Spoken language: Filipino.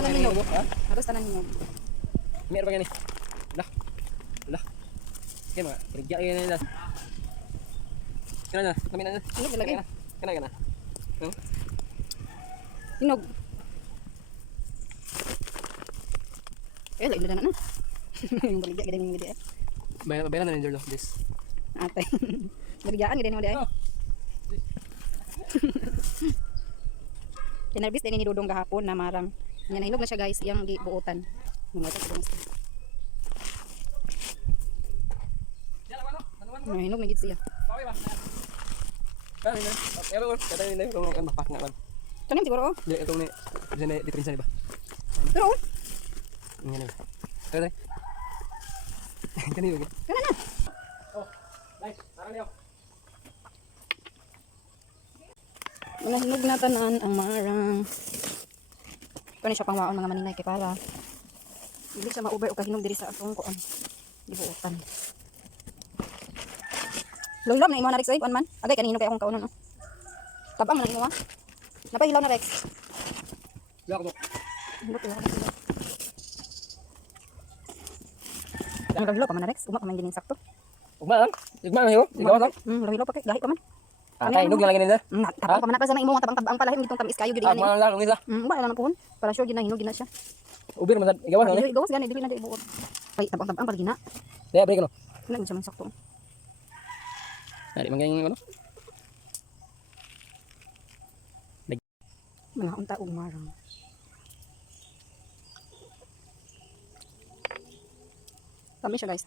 tanan ninog. Halos tanan ninog. Meron pa gani. Lah. Lah. Kaya mga, kerja kayo na nila. Kana na, kami na. Ninog lagi. Kana. Ninog. Lain na na. Yung baligya gid ning gid. Bayaran na ninyo this. Ate. Baligyaan gid mo di ay. Tinarbis din ni Dudong gahapon na marang. Nya nahinog na siya guys, iyang gibuutan. Mga ito nahinog na gid siya. Pero kada ni nang kan mapak nga man. Tanim siguro. Di ito ni di diferensya ni ba? Pero Ngene. Kada. Kanino? kana na. Oh, nice. Tara niyo. Manahinog na tanan ang marang. Kani siya pangwaon mga maninay kay para dili siya ma-over o kahinog diri sa atong kuan. Gibuutan. Lulom na imo na Rex ay man. Agay kanino kay akong kaunon. Tabang na imo ha. Napahilaw na Rex. Yak mo. Ang lahilo pa man na Rex, uma pa man gining sakto. Ugma lang. Ugma lang yo. Ikaw lang. Lahilo pa kay gahi pa man. Patay inog lang gani na. Tabang pa man na pa sa imo tabang palahim gitong tamis kayo gid Ah, ani. mga lang ngisa. Ba lang puhon. Para sure ginahinog gina siya. Ubir man igawas na ni. Gawas gani dili na di buot. Ay tabang pag gina. Daya break no. Nang siya man sakto. Ari manggang ano? Mga unta og marang. Kami siya guys.